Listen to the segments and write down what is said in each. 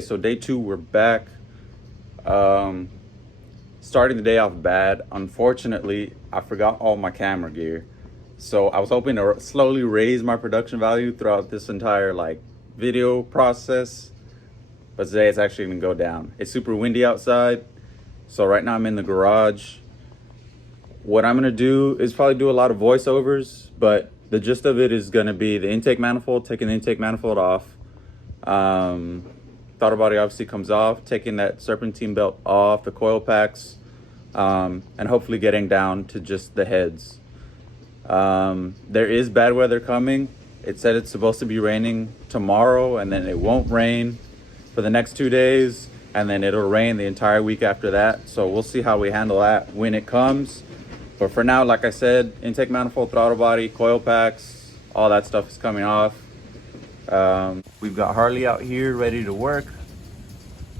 So day 2, we're back. Starting the day off bad. Unfortunately, I forgot all my camera gear. So I was hoping to slowly raise my production value throughout this entire video process. But today it's actually gonna go down. It's super windy outside. So right now I'm in the garage. What I'm gonna do is probably do a lot of voiceovers, but the gist of it is gonna be the intake manifold, taking the intake manifold off. Throttle body obviously comes off, taking that serpentine belt off, the coil packs, and hopefully getting down to just the heads. There is bad weather coming. It said it's supposed to be raining tomorrow, and then it won't rain for the next 2 days, and then it'll rain the entire week after that. So we'll see how we handle that when it comes. But for now, like I said, intake manifold, throttle body, coil packs, all that stuff is coming off. We've got Harley out here ready to work.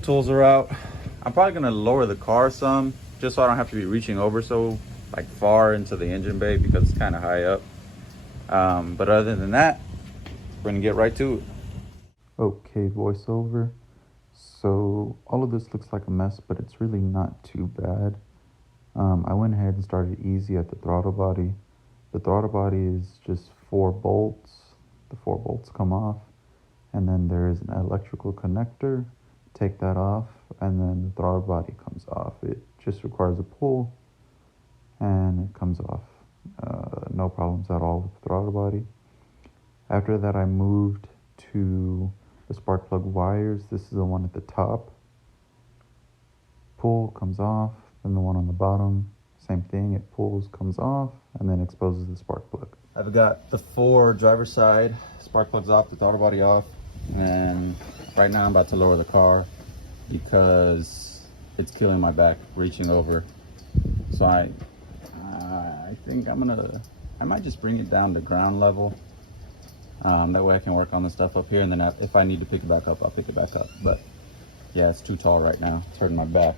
Tools are out. I'm probably gonna lower the car some, just so I don't have to be reaching over so far into the engine bay because it's kind of high up. But other than that, we're gonna get right to it. Okay, voiceover. So all of this looks like a mess, but it's really not too bad. I went ahead and started easy at the throttle body. The throttle body is just 4 bolts. The 4 bolts come off, and then there is an electrical connector. Take that off, and then the throttle body comes off. It just requires a pull, and it comes off. No problems at all with the throttle body. After that, I moved to the spark plug wires. This is the one at the top. Pull, comes off. Then the one on the bottom, same thing. It pulls, comes off, and then exposes the spark plug. I've got the 4 driver's side spark plugs off, the throttle body off, and right now I'm about to lower the car because it's killing my back reaching over. So I think I might just bring it down to ground level. That way I can work on the stuff up here, and then if I need to pick it back up, I'll pick it back up. But yeah, it's too tall right now. It's hurting my back.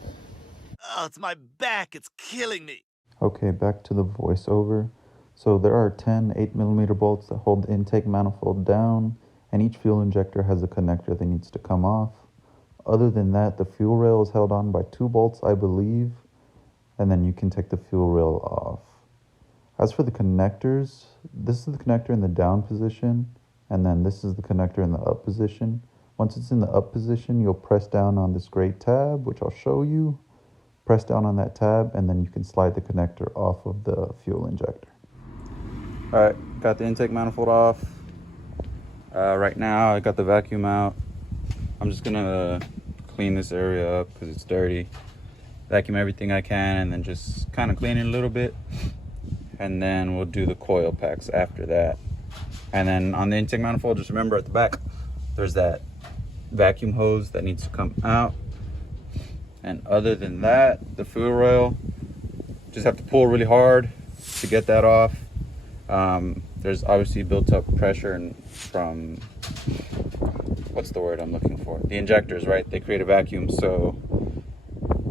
Oh, it's my back. It's killing me. Okay, back to the voiceover. So there are 10 8mm bolts that hold the intake manifold down, and each fuel injector has a connector that needs to come off. Other than that, the fuel rail is held on by 2 bolts, I believe, and then you can take the fuel rail off. As for the connectors, this is the connector in the down position, and then this is the connector in the up position. Once it's in the up position, you'll press down on this gray tab, which I'll show you. Press down on that tab, and then you can slide the connector off of the fuel injector. All right, got the intake manifold off. Right now, I got the vacuum out. I'm just gonna clean this area up because it's dirty. Vacuum everything I can, and then just kind of clean it a little bit. And then we'll do the coil packs after that. And then on the intake manifold, just remember at the back, there's that vacuum hose that needs to come out. And other than that, the fuel rail, just have to pull really hard to get that off. There's obviously built up pressure from, what's the word I'm looking for? The injectors, right? They create a vacuum, so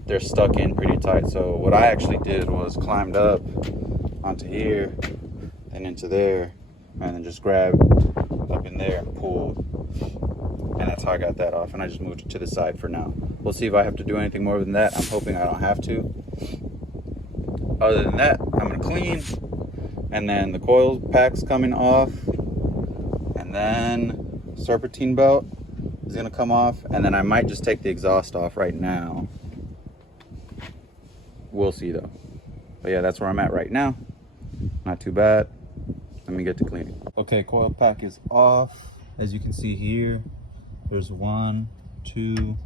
they're stuck in pretty tight. So what I actually did was climbed up onto here and into there, and then just grabbed up in there and pulled. And that's how I got that off, and I just moved it to the side for now. We'll see if I have to do anything more than that. I'm hoping I don't have to. Other than that, I'm gonna clean, and then the coil pack's coming off, and then serpentine belt is gonna come off, and then I might just take the exhaust off right now. We'll see though. But yeah, that's where I'm at right now. Not too bad. Let me get to cleaning. Okay, coil pack is off. As you can see here, there's 1, 2,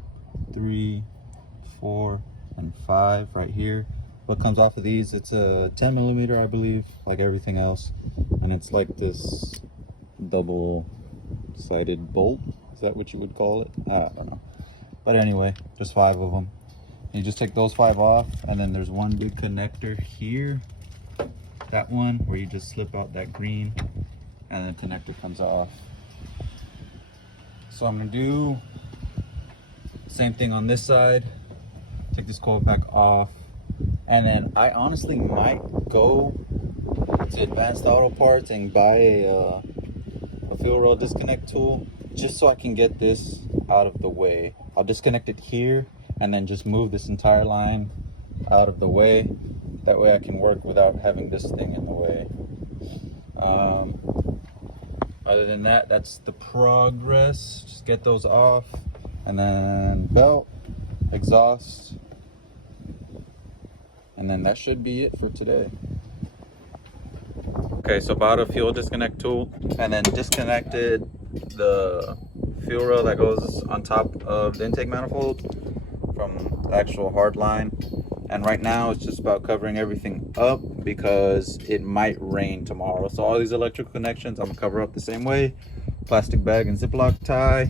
3, 4, and 5 right here. What comes off of these, it's a 10mm, I believe, like everything else. And it's like this double-sided bolt. Is that what you would call it? I don't know. But anyway, just 5 of them. You just take those 5 off, and then there's one big connector here. That one, where you just slip out that green, and the connector comes off. So I'm gonna do the same thing on this side. Take this coil pack off, and then I honestly might go to Advanced Auto Parts and buy a fuel rail disconnect tool, just so I can get this out of the way. I'll disconnect it here and then just move this entire line out of the way. That way I can work without having this thing in the way. Other than that, that's the progress. Just get those off, and then belt, exhaust, and then that should be it for today. Okay, so bought a fuel disconnect tool and then disconnected the fuel rail that goes on top of the intake manifold from the actual hard line. And right now it's just about covering everything up because it might rain tomorrow. So all these electrical connections I'm gonna cover up the same way. Plastic bag and Ziploc tie.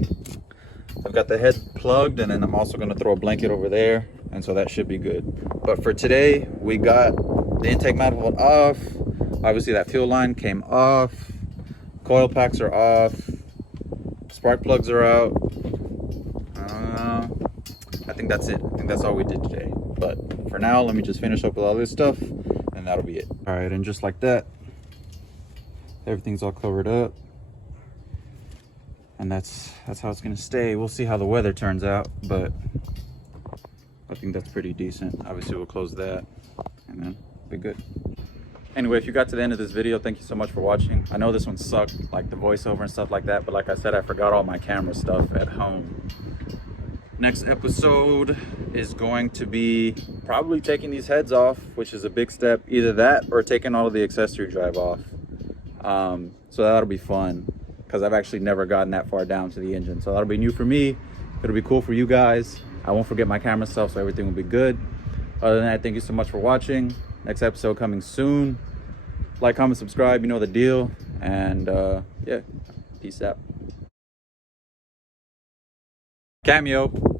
I've got the head plugged, and then I'm also gonna throw a blanket over there, and so that should be good. But for today, we got the intake manifold off. Obviously that fuel line came off. Coil packs are off. Spark plugs are out. I think that's it. I think that's all we did today. But for now, let me just finish up with all this stuff, and that'll be it. All right, and just like that, everything's all covered up. And that's how it's gonna stay. We'll see how the weather turns out, but I think that's pretty decent. Obviously we'll close that and then be good. Anyway, if you got to the end of this video, thank you so much for watching. I know this one sucked, like the voiceover and stuff like that, but like I said, I forgot all my camera stuff at home. Next episode is going to be probably taking these heads off, which is a big step. Either that or taking all of the accessory drive off. So that'll be fun, because I've actually never gotten that far down to the engine. So that'll be new for me. It'll be cool for you guys. I won't forget my camera stuff, so everything will be good. Other than that, thank you so much for watching. Next episode coming soon. Like, comment, subscribe, you know the deal. And yeah, peace out. Cameo.